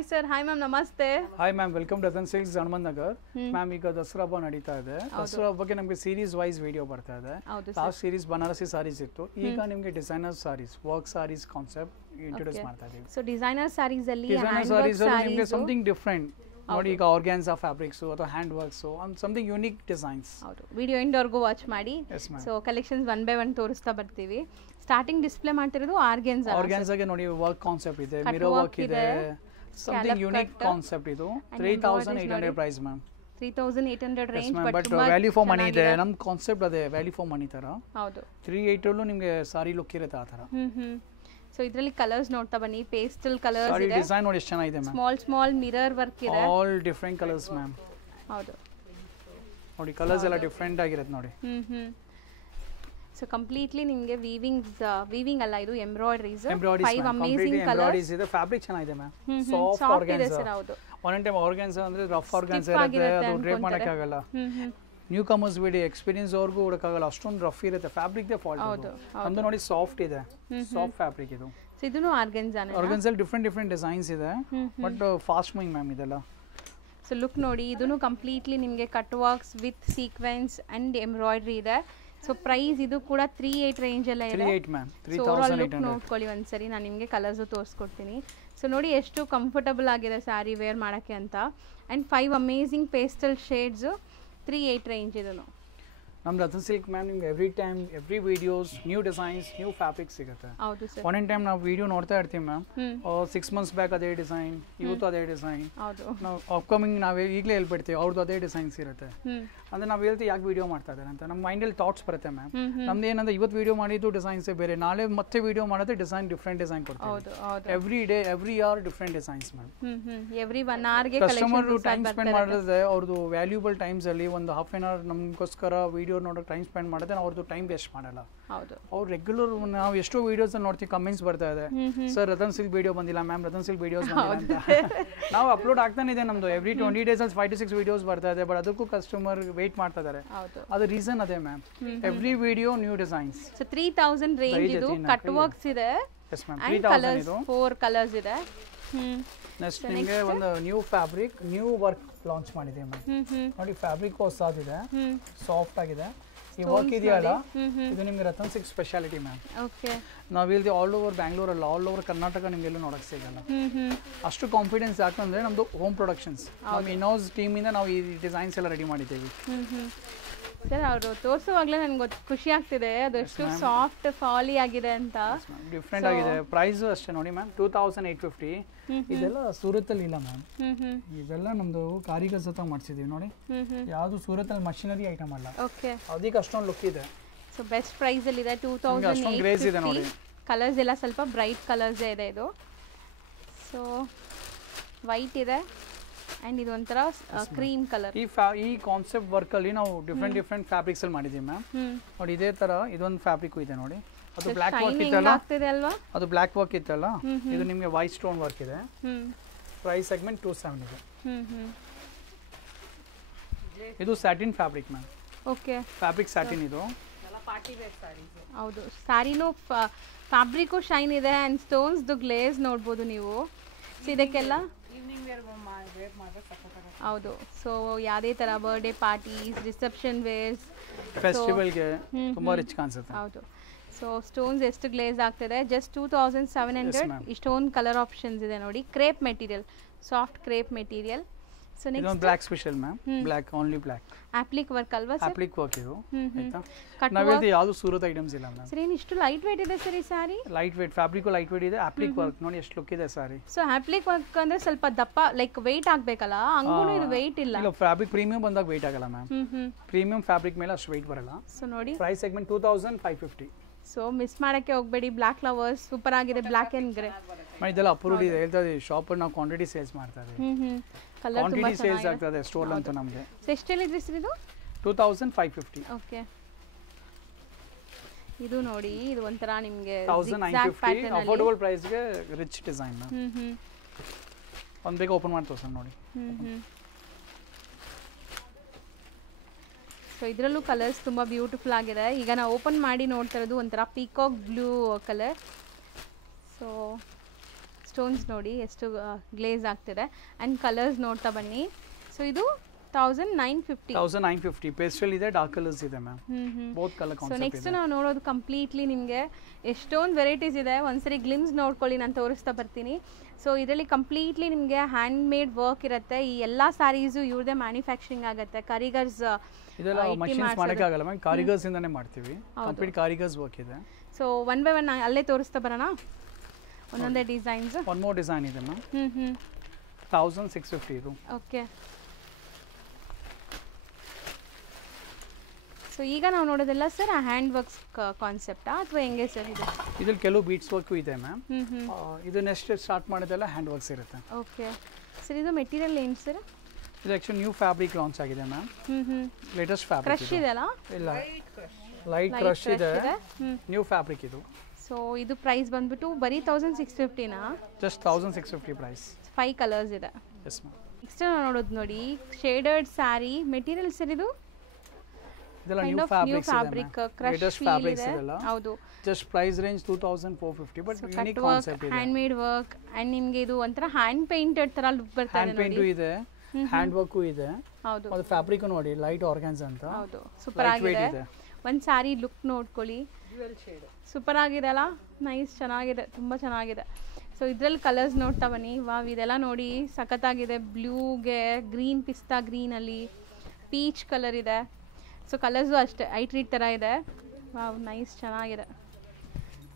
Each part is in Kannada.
Hi sir, hi ma'am, namaste. Hi ma'am, welcome to Ratan Silks, Janman Nagar. Ma'am, ಈಗ ದಸರಾ ಹಬ್ಬ ನಡೀತಾ ಇದೆ. ದಸರಾ ಹಬ್ಬಕ್ಕೆ ನಮಗೆ ಸೀರೀಸ್ ವೈಸ್ ವಿಡಿಯೋ ಬರ್ತಾ ಇದೆ. ಲಾಸ್ಟ್ ಸೀರೀಸ್ ಬನಾರಸಿ ಸಾರೀಸ್ ಇತ್ತು. ಈಗ ನಿಮಗೆ designer sarees, work sarees concept introduce ಮಾಡ್ತಾ ಇದ್ದೀವಿ. So designer sarees ಅಲ್ಲಿ ಡಿಸೈನರ್ ಸಾರೀಸ್ ಅಲ್ಲಿ ನಿಮಗೆ ಸಮಥಿಂಗ್ ಡಿಫರೆಂಟ್ ನೋಡಿ, ಈಗ ಆರ್ಗಾನ್ಸಾ ಫ್ಯಾಬ್ರಿಕ್ಸ್ ಅಥವಾ hand works something unique designs. ಹೌದು, ವಿಡಿಯೋ ಎಂಡ್ವರೆಗೂ ವಾಚ್ ಮಾಡಿ. So collections one by one ತೋರಿಸ್ತಾ ಬರ್ತೀವಿ. ಸ್ಟಾರ್ಟಿಂಗ್ ಡಿಸ್ಪ್ಲೇ ಮಾಡ್ತಿರೋದು ಆರ್ಗಾನ್ಸಾ. ಆರ್ಗಾನ್ಸಾಗೆ ನೋಡಿ ವರ್ಕ್ ಕಾನ್ಸೆಪ್ಟ್ ಇದೆ, ಮಿರರ್ ವರ್ಕ್ ಇದೆ, ಸಮಥಿಂಗ್ ಯೂನಿಕ್ ಕಾನ್ಸೆಪ್ಟ್. ಇದು 3800 price ma'am. 3800 range, but value for money ಇದೆ. ನಮ್ಮ ಕಾನ್ಸೆಪ್ಟ್ ಅದೇ, ವ್ಯಾಲ್ಯೂ ಫಾರ್ ಮನಿ ತರ. ಹೌದು, 38 ಅಲ್ಲೂ ನಿಮಗೆ ಸಾರಿ ಲುಕ್ ಇರುತ್ತೆ ಆ ತರ. ಸೊ ಇದರಲ್ಲಿ ಕಲರ್ಸ್ ನೋಡ್ತಾ ಬನ್ನಿ. ಪೇಸ್ಟಲ್ ಕಲರ್ಸ್ ಸಾರಿ ಇದೆ, ಡಿಸೈನ್ ನೋಡಿ ಎಷ್ಟು ಚೆನ್ನಾಗಿದೆ ಮ್ಯಾಮ್. ಸ್ಮಾಲ್ ಮಿರರ್ ವರ್ಕ್ ಇದೆ, ಆಲ್ ಡಿಫರೆಂಟ್ ಕಲರ್ಸ್ ಮ್ಯಾಮ್. ಹೌದು ನೋಡಿ, ಕಲರ್ಸ್ ಎಲ್ಲ ಡಿಫರೆಂಟ್ ಆಗಿರುತ್ತೆ ನೋಡಿ. ಸೊ ಕಂಪ್ಲೀಟ್ಲಿ ನಿಮಗೆ ವೀವಿಂಗ್ ಅಲ್ಲ, ಇದು ಎಂಬ್ರಾಯ್ಡರೀಸ್. ಎಂಬ್ರಾಯ್ಡರೀಸ್, 5 ಅಮೇಜಿಂಗ್ ಎಂಬ್ರಾಯ್ಡರೀಸ್ ಇದೆ. ಫ್ಯಾಬ್ರಿಕ್ ಚೆನ್ನಾಗಿದೆ ಮ್ಯಾಮ್. Soft organza. ಹೌದು, ಒನ್ ಟೈಮ್ ಆರ್ಗಾನ್ಸಾ ಅಂದ್ರೆ ರಫ್ ಆರ್ಗಾನ್ಸಾ ಇರುತ್ತೆ, ಅದು ಡ್ರೇಪ್ ಮಾಡಕ್ಕೆ ಆಗಲ್ಲ. ನ್ಯೂ ಕಮರ್ಸ್ ಬಿಡಿ, ಎಕ್ಸ್ಪೀರಿಯನ್ಸ್ ಅವ್ರಿಗೂ ಹುಡುಕಾಗಲ್ಲ, ಅಷ್ಟೊಂದು ರಫ್ ಇರುತ್ತೆ. Fabric they fault. ಅದು ನೋಡಿ ಸಾಫ್ಟ್ ಇದೆ, ಸಾಫ್ಟ್ ಫ್ಯಾಬ್ರಿಕ್ ಇದು. ಸೊ ಇದನ್ನು ಆರ್ಗಾನ್ಸಾನೇ. ಆರ್ಗಾನ್ಸಾ ಡಿಫರೆಂಟ್ ಡಿಸೈನ್ಸ್ ಇದೆ, ಬಟ್ ಫಾಸ್ಟ್ ಮೂವಿಂಗ್ ಮ್ಯಾಮ್ ಇದೆಲ್ಲ. ಸೊ ಲುಕ್ ನೋಡಿ, ಇದನ್ನು ಕಂಪ್ಲೀಟ್ಲಿ ನಿಮಗೆ cut works with sequence and embroidery ಇದೆ. ಸೊ ಪ್ರೈಸ್ ಇದು ಕೂಡ 38 ರೇಂಜ್ ಎಲ್ಲ ಇದೆ. 38 ಮ್ಯಾಮ್, ಸೊ ಓವರಾಲ್ ಲುಕ್ ನೋಡ್ಕೊಳ್ಳಿ ಒಂದ್ಸರಿ. ನಾನು ನಿಮಗೆ ಕಲರ್ಸ್ ತೋರಿಸ್ಕೊಡ್ತೀನಿ. ಸೊ ನೋಡಿ ಎಷ್ಟು ಕಂಫರ್ಟಬಲ್ ಆಗಿದೆ ಸ್ಯಾರಿ ವೇರ್ ಮಾಡೋಕ್ಕೆ ಅಂತ. And 5 amazing pastel shades, 38 range ಇದನ್ನು. ನಮ್ಮ ರತನ್ ಸಿಲ್ಕ್ ಮ್ಯಾಮ್ ನಿಮ್ಗೆ every videos new designs, new fabric ಸಿಗುತ್ತೆ. ಹೌದು ಸರ್. ಒನ್ ಟೈಮ್ ನಾವು ವಿಡಿಯೋ ನೋಡ್ತಾ ಇರ್ತೀವಿ ಮ್ಯಾಮ್. 6 ಮಂತ್ಸ್ ಬ್ಯಾಕ್ ಅದೇ ಡಿಸೈನ್, ಇವತ್ತು ಅದೇ ಡಿಸೈನ್. ಹೌದು, ನಾವು ಅಪ್ಕಮಿಂಗ್ ನಾವು ಈಗಲೇ ಹೇಳ್ಬಿಡ್ತೀವಿ, ಅವ್ರದ್ದು ಅದೇ ಡಿಸೈನ್ಸ್ ಇರುತ್ತೆ. ಅಂದ್ರೆ ನಾವು ಹೇಳ್ತೀವಿ ಯಾಕೆ ವಿಡಿಯೋ ಮಾಡ್ತಾ ಇದ್ದಾರೆ ಅಂತ, ನಮ್ಮ ಮೈಂಡಲ್ಲಿ ಥಾಟ್ಸ್ ಬರುತ್ತೆ ಮ್ಯಾಮ್. ನಮ್ದು ಏನಂದ್ರೆ ಇವತ್ತು ವಿಡಿಯೋ ಮಾಡಿದ್ದು ಡಿಸೈನ್ಸೇ ಬೇರೆ, ನಾಳೆ ಮತ್ತೆ ವಿಡಿಯೋ ಮಾಡಿದ್ರೆ ಡಿಫ್ರೆಂಟ್ ಡಿಸೈನ್ ಕೊಡ್ತೀವಿ. Every day every hour different designs ma'am. Every 1 ಅವರ್ಗೆ ಕಸ್ಟಮರ್ ಟೈಮ್ ಸ್ಪೆಂಡ್ ಮಾಡಿದ್ರೆ ಅವ್ರದ್ದು ವ್ಯಾಲ್ಯೂಬಲ್ ಟೈಮ್ಸ್ ಅಲ್ಲಿ ಒಂದು ಹಾಫ್ ಆನ್ ಅವರ್ ನಮಗೋಸ್ಕರ ವಿಡಿಯೋ ನೋಡೋಕೆ ಟೈಮ್ ಸ್ಪೆಂಡ್ ಮಾಡಿದ್ರೆ ಅವ್ರದ್ದು ಟೈಮ್ ವೇಸ್ಟ್ ಮಾಡಲ್ಲ. ಹೌದು, ಅವ್ರು ರೆಗ್ಯುಲರ್ ನಾವು ಎಷ್ಟೋ ವಿಡಿಯೋಸ್ ನೋಡ್ತೀವಿ, ಕಮೆಂಟ್ಸ್ ಬರ್ತಾ ಇದೆ, ಸರ್ ರತನ್ ಸಿಲ್ಕ್ ವಿಡಿಯೋ ಬಂದಿಲ್ಲ ಮ್ಯಾಮ್, ರತನ್ ಸಿಲ್ಕ್ ವಿಡಿಯೋಸ್ ಬಂದಿಲ್ಲ ಅಂತ. ನಾವು ಅಪ್ಲೋಡ್ ಆಗ್ತಾನೆ ಇದೆ ನಮ್ದು, ಎವ್ರಿ 20 days ಅಲ್ಲಿ 5 to 6 ವಿಡಿಯೋಸ್ ಬರ್ತಾ ಇದೆ, ಬಟ್ ಅದಕ್ಕೂ ಕಸ್ಟಮರ್ ವೇಟ್ ಮಾಡ್ತಾ ಇದ್ದಾರೆ. ಅದು ರೀಸನ್ ಅದೇ ma'am. Every video new designs. So 3000 range ಇದು, ಕಟ್ ವರ್ಕ್ಸ್ ಇದೆ. ಎಸ್ ಮ್ಯಾಮ್, 3000 ಇದು. 4 ಕಲರ್ಸ್ ಇದೆ. ನೆಕ್ಸ್ಟ್ ನಿಮಗೆ ಒಂದು new fabric, new work launch ಮಾಡಿದೆ ಮ್ಯಾಮ್. ನೋಡಿ ಫ್ಯಾಬ್ರಿಕ್ ಹೊಸದಿದೆ, ಸಾಫ್ಟ್ ಆಗಿದೆ. ಈ ವರ್ಕ್ ಇದೆಯಲ್ಲ, ಇದು ನಿಮ್ಗೆ Ratan silk speciality ma'am. Okay, ನಾವು ಇಲ್ಲಿ ಆಲ್ ಓವರ್ ಬ್ಯಾಂಗ್ಳೂರಲ್ಲ, ಆಲ್ ಓವರ್ ಕರ್ನಾಟಕ ನಿಮಗೆಲ್ಲೂ ನೋಡಕ್ಕೆ ಸಿಗಲ್ಲ. ಅಷ್ಟು ಕಾನ್ಫಿಡೆನ್ಸ್ ಯಾಕಂದ್ರೆ ನಮ್ದು ಹೋಮ್ ಪ್ರೊಡಕ್ಷನ್ಸ್, ನಮ್ಮ ಇನ್ಹೌಸ್ ಟೀಮಿಂದ ನಾವು ಈ ಡಿಸೈನ್ಸ್ ಎಲ್ಲ ರೆಡಿ ಮಾಡಿದ್ದೀವಿ. ಸರ್ ಅವರು ತೋರಿಸುವಾಗಲೇ ನನಗೆ ಖುಷಿ ಆಗ್ತಿದೆ, ಅದಷ್ಟು ಸಾಫ್ಟ್ ಫಾಲಿ ಆಗಿದೆ ಅಂತ. ಡಿಫ್ರೆಂಟ್ ಆಗಿದೆ. ಪ್ರೈಸ್ ಅಷ್ಟೇ ನೋಡಿ ಮ್ಯಾಮ್, 2850. ಇದೆಲ್ಲ ಸೂರತ್ತಲ್ಲಿ ಇಲ್ಲ ಮ್ಯಾಮ್, ಇದೆಲ್ಲ ನಮ್ದು ಕಾರಿಗರ್ಸ್ ಹತ್ರ ಮಾಡಿಸಿದೀವಿ ನೋಡಿ. ಯಾವುದು ಸೂರತ್ತಲ್ಲಿ ಮಷಿನರಿ ಐಟಮ್ ಅಲ್ಲ, ಅದಕ್ಕೆ ಅಷ್ಟೊಂದು ಲುಕ್ ಇದೆ. ಸೊ ಬೆಸ್ಟ್ ಪ್ರೈಸ್ ಅಲ್ಲಿ ಇದೆ, 2850. ಕಲರ್ಸ್ ಎಲ್ಲ ಸ್ವಲ್ಪ ಬ್ರೈಟ್ ಕಲರ್ಸ್ ಇದೆ. ಇದು ಸೊ ವೈಟ್ ಇದೆ ಅಂಡ್ ಇದು ಒಂಥರ ಕ್ರೀಮ್ ಕಲರ್. ಈ ಕಾನ್ಸೆಪ್ಟ್ ವರ್ಕ್ ಅಲ್ಲಿ ನಾವು ಡಿಫ್ರೆಂಟ್ ಫ್ಯಾಬ್ರಿಕ್ಸ್ ಅಲ್ಲಿ ಮಾಡಿದೀವಿ ಮ್ಯಾಮ್. ನೋಡಿ ಇದೇ ತರ ಇದೊಂದು ಫ್ಯಾಬ್ರಿಕ್ ಇದೆ ನೋಡಿ, ಅದು ಬ್ಲಾಕ್ ವರ್ಕ್ ಇತ್ತಲ್ಲ, ಅದು ಬ್ಲಾಕ್ ವರ್ಕ್ ಇತ್ತಲ್ಲ, ಇದು ನಿಮಗೆ ವೈಟ್ ಸ್ಟೋನ್ ವರ್ಕ್ ಇದೆ. ಪ್ರೈಸ್ ಸೆಗ್ಮೆಂಟ್ 27 ಇದೆ. ಇದು satin fabric ma'am. Okay, fabric satin ಇದು. ಹೌದು, ಸ್ಯಾರಿನೂ ಫ್ಯಾಬ್ರಿಕ್ ಶೈನ್ ಇದೆ ಅಂಡ್ ಸ್ಟೋನ್ಸ್ ದು ಗ್ಲೇಸ್ ನೋಡ್ಬೋದು ನೀವು. ಇದಕ್ಕೆಲ್ಲ ಹೌದು. ಸೊ ಯಾವುದೇ ತರ ಬರ್ಡೇ ಪಾರ್ಟೀಸ್, ರಿಸೆಪ್ಷನ್ ವೇರ್ಸ್, ಫೆಸ್ಟಿವಲ್ಗೆ ತುಂಬಾ ರಿಚ್ ಕಾಣಿಸುತ್ತೆ. ಹೌದು. ಸೊ ಸ್ಟೋನ್ಸ್ ಎಷ್ಟು ಗ್ಲೇಸ್ ಆಗ್ತಿದೆ, ಜಸ್ಟ್ 2700. ಇಷ್ಟೊಂದು ಕಲರ್ ಆಪ್ಷನ್ಸ್ ಇದೆ ನೋಡಿ. Crepe material, soft crepe material. So next black special ma'am, black only block. ಅಪ್ಲಿಕ್ work ಅಲ್ವಾ ಸರ್? ಅಪ್ಲಿಕ್ ವರ್ಕ್ ಇದು. ಆಯ್ತಾ, ನಾವೇಳ್ದು ಯಾವುದು ಸೂರತ್ ಐಟಮ್ಸ್ ಇಲ್ಲ ಮ್ಯಾಮ್. ಸರ್ ಏನು ಇಷ್ಟು ಲೈಟ್ ವೇಟ್ ಇದೆ ಸರ್ ಈ sari? Light weight fabric, light weight ಇದೆ. ಅಪ್ಲಿಕ್ ವರ್ಕ್ ನೋಡಿ ಎಷ್ಟು ಲುಕ್ ಇದೆ ಸಾರಿ. ಸೊ ಅಪ್ಲಿಕ್ ವರ್ಕ್ ಅಂದ್ರೆ ಸ್ವಲ್ಪ ದಪ್ಪ, ಲೈಕ್ ವೆಯ್ಟ್ ಆಗಬೇಕಲ್ಲ, ಹಂಗೂ ಇದು ವೆಯ್ಟ್ ಇಲ್ಲ. ಇಲ್ಲ, ಫ್ಯಾಬ್ರಿಕ್ ಪ್ರೀಮಿಯಂ ಬಂದಾಗ ವೆಯ್ಟ್ ಆಗಲ್ಲ ಮ್ಯಾಮ್. ಪ್ರೀಮಿಯಂ ಫ್ಯಾಬ್ರಿಕ್ ಮೇಲೆ ಅಷ್ಟು ವೆಯ್ಟ್ ಬರಲ್ಲ. ಸೊ ನೋಡಿ ಪ್ರೈಸ್ ಸೆಗ್ಮೆಂಟ್ 2550. ಸೊ ಮಿಸ್ ಮಾಡಕ್ಕೆ ಹೋಗಬೇಡಿ. ಬ್ಲಾಕ್ ಲವರ್ಸ್ ಸೂಪರ್ ಆಗಿದೆ, ಬ್ಲಾಕ್ ಅಂಡ್ ಗ್ರೇ. ಇದೆಲ್ಲ ಅಪ್ರೂವ್ಡ್ ಇದೆ, ಹೇಳ್ತಾ ಇದೀವಿ ಶಾಪಲ್ಲಿ ನಾವು ಕ್ವಾಂಟಿಟಿ ಸೇಲ್ಸ್ ಮಾಡ್ತಾ ಇದೀವಿ. ಕಲರ್ ತುಂಬಾ ಕ್ವಾಂಟಿಟಿ ಸೇಲ್ಸ್ ಆಗ್ತದೆ ಸ್ಟೋರ್ ಅಂತ ನಮಗೆ. ಎಷ್ಟು ಹೇಳಿದ್ರಿ ಸರ್ ಇದು? 2550. ಓಕೆ, ಇದು ನೋಡಿ, ಇದು ಒಂಥರ ನಿಮಗೆ 1950 ಅಫೋರ್ಡಬಲ್ ಪ್ರೈಸ್ ಗೆ ರಿಚ್ ಡಿಸೈನ್. ಒಂದು ಬೇಗ ಓಪನ್ ಮಾಡಿ ತೋರಿಸೋಣ ನೋಡಿ. ಸೊ ಇದರಲ್ಲೂ ಕಲರ್ಸ್ ತುಂಬ ಬ್ಯೂಟಿಫುಲ್ ಆಗಿದೆ. ಈಗ ನಾವು ಓಪನ್ ಮಾಡಿ ನೋಡ್ತಾ ಇರೋದು ಒಂಥರ peacock blue colour. So stones ನೋಡಿ ಎಷ್ಟು ಗ್ಲೇಸ್ ಆಗ್ತಿದೆ ಆ್ಯಂಡ್ ಕಲರ್ಸ್ ನೋಡ್ತಾ ಬನ್ನಿ. ಸೊ ಇದು 1950 ಪೇಸ್ಟಲ್ ಇದೆ, ಡಾರ್ಕ್ ಕಲರ್ಸ್ ಇದೆ ma'am, both colour so concept next ನಾವು ನೋಡೋದು ಕಂಪ್ಲೀಟ್ಲಿ ನಿಮಗೆ ಎಷ್ಟೊಂದು ವೆರೈಟೀಸ್ ಇದೆ. ಒಂದ್ಸರಿ ಗ್ಲಿಮ್ಸ್ ನೋಡ್ಕೊಳ್ಳಿ, ನಾನು ತೋರಿಸ್ತಾ ಬರ್ತೀನಿ. ಸೊ ಇದರಲ್ಲಿ ಕಂಪ್ಲೀಟ್ಲಿ ನಿಮಗೆ ಹ್ಯಾಂಡ್ ಮೇಡ್ ವರ್ಕ್ ಇರುತ್ತೆ. ಈ ಎಲ್ಲ ಸ್ಯಾರೀಸು ಇವ್ರದೇ ಮ್ಯಾನುಫ್ಯಾಕ್ಚರಿಂಗ್ ಆಗುತ್ತೆ. ಕಾರಿಗರ್ಸ್ ಇದೆಲ್ಲ ಮಷಿನ್ಸ್ ಮಾಡೋಕ್ಕಾಗಲ್ಲ ಮ್ಯಾಮ್, ಕಾರಿಗರ್ಸ್ ಇಂದಾನೆ ಮಾಡ್ತೀವಿ, ಕಂಪ್ಲೀಟ್ ಕಾರಿಗರ್ಸ್ ವರ್ಕ್ ಇದೆ. ಸೊ ಒನ್ ಬೈ ಒನ್ ಅಲ್ಲೇ ತೋರಿಸ್ತಾ ಬರೋಣ, ಒಂದೊಂದೇ ಡಿಸೈನ್ಸ್. ಒನ್ ಮೋರ್ ಡಿಸೈನ್ ಇದೆ ಮ್ಯಾಮ್, 1650 ಇದು. ಓಕೆ, ಸೊ ಈಗ ನಾವು ನೋಡೋದೆಲ್ಲ ಸರ್ ಹ್ಯಾಂಡ್ ವರ್ಕ್ಸ್ ಕಾನ್ಸೆಪ್ಟಾ ಅಥವಾ ಹೆಂಗೆ ಸರ್ ಇದು? ಇದ್ರಲ್ಲಿ ಕೆಲವು ಬೀಟ್ಸ್ ವರ್ಕು ಇದೆ ಮ್ಯಾಮ್. ಇದು ನೆಕ್ಸ್ಟ್ ಸ್ಟಾರ್ಟ್ ಮಾಡೋದೆಲ್ಲ ಹ್ಯಾಂಡ್ ವರ್ಕ್ಸ್ ಇರುತ್ತೆ. ಓಕೆ ಸರ್, ಇದು ಮೆಟೀರಿಯಲ್ ಏನು ಸರ್? ಇದು ಆ್ಯಕ್ಚುಲಿ ನ್ಯೂ ಫ್ಯಾಬ್ರಿಕ್ ಲಾಂಚ್ ಆಗಿದೆ ಮ್ಯಾಮ್, ಲೇಟೆಸ್ಟ್ ಫ್ಯಾಬ್ರಿಕ್. ಕ್ರಶ್ ಇದೆಲ್ಲ? ಇಲ್ಲ, ಲೈಟ್ ಕ್ರಶ್ ಇದೆ, ನ್ಯೂ ಫ್ಯಾಬ್ರಿಕ್ ಇದು. ಸೊ ಇದು ಪ್ರೈಸ್ ಬಂದ್ಬಿಟ್ಟು ಬರೀ 1650ನಾ? Just 1650 price. 5 ಕಲರ್ಸ್ ಇದೆ. Yes ma'am. ನೆಕ್ಸ್ಟ್ ನಾವು ನೋಡೋದು ನೋಡಿ ಶೇಡೆಡ್ ಸ್ಯಾರಿ ಮೆಟೀರಿಯಲ್ ಸರ್. ಇದು ಇದೆಲ್ಲ ನ್ಯೂ ಫ್ಯಾಬ್ರಿಕ್, ಲೇಟೆಸ್ಟ್ ಫ್ಯಾಬ್ರಿಕ್ಸ್ ಇದೆಲ್ಲ. ಹೌದು, just price range 2450, but unique concept ಇದೆ. ಹ್ಯಾಂಡ್ ಮೇಡ್ ವರ್ಕ್ ಅಂಡ್ ನಿಮಗೆ ಇದು ಒಂಥರ ಹ್ಯಾಂಡ್ ಪೇಂಟೆಡ್ ತರ ಲುಕ್ ಬರ್ತದೆ. ಹ್ಯಾಂಡ್ ಪೇಂಟು ಇದೆ, ಹ್ಯಾಂಡ್ ವರ್ಕು ಇದೆ. ಹೌದು, ಅದು ಫ್ಯಾಬ್ರಿಕ್ ನೋಡಿ, ಲೈಟ್ ಆರ್ಗನ್ಸ್ ಅಂತ. ಹೌದು, ಸೂಪರ್ ಆಗಿದೆ. ಒಂದು ಸ್ಯಾರಿ ಲುಕ್ ನೋಡ್ಕೊಳ್ಳಿ, ಸೂಪರ್ ಆಗಿದೆ ಅಲ್ಲ, ನೈಸ್, ಚೆನ್ನಾಗಿದೆ, ತುಂಬ ಚೆನ್ನಾಗಿದೆ. ಸೊ ಇದರಲ್ಲಿ ಕಲರ್ಸ್ ನೋಡ್ತಾ ಬನ್ನಿ. ವಾವ್, ಇದೆಲ್ಲ ನೋಡಿ ಸಖತ್ತಾಗಿದೆ. ಬ್ಲೂಗೆ ಗ್ರೀನ್, ಪಿಸ್ತಾ ಗ್ರೀನಲ್ಲಿ ಪೀಚ್ ಕಲರ್ ಇದೆ. ಸೊ ಕಲರ್ಸು ಅಷ್ಟೇ ಐಟ್ರೀಟ್ ಥರ ಇದೆ. ವಾವ್, ನೈಸ್, ಚೆನ್ನಾಗಿದೆ.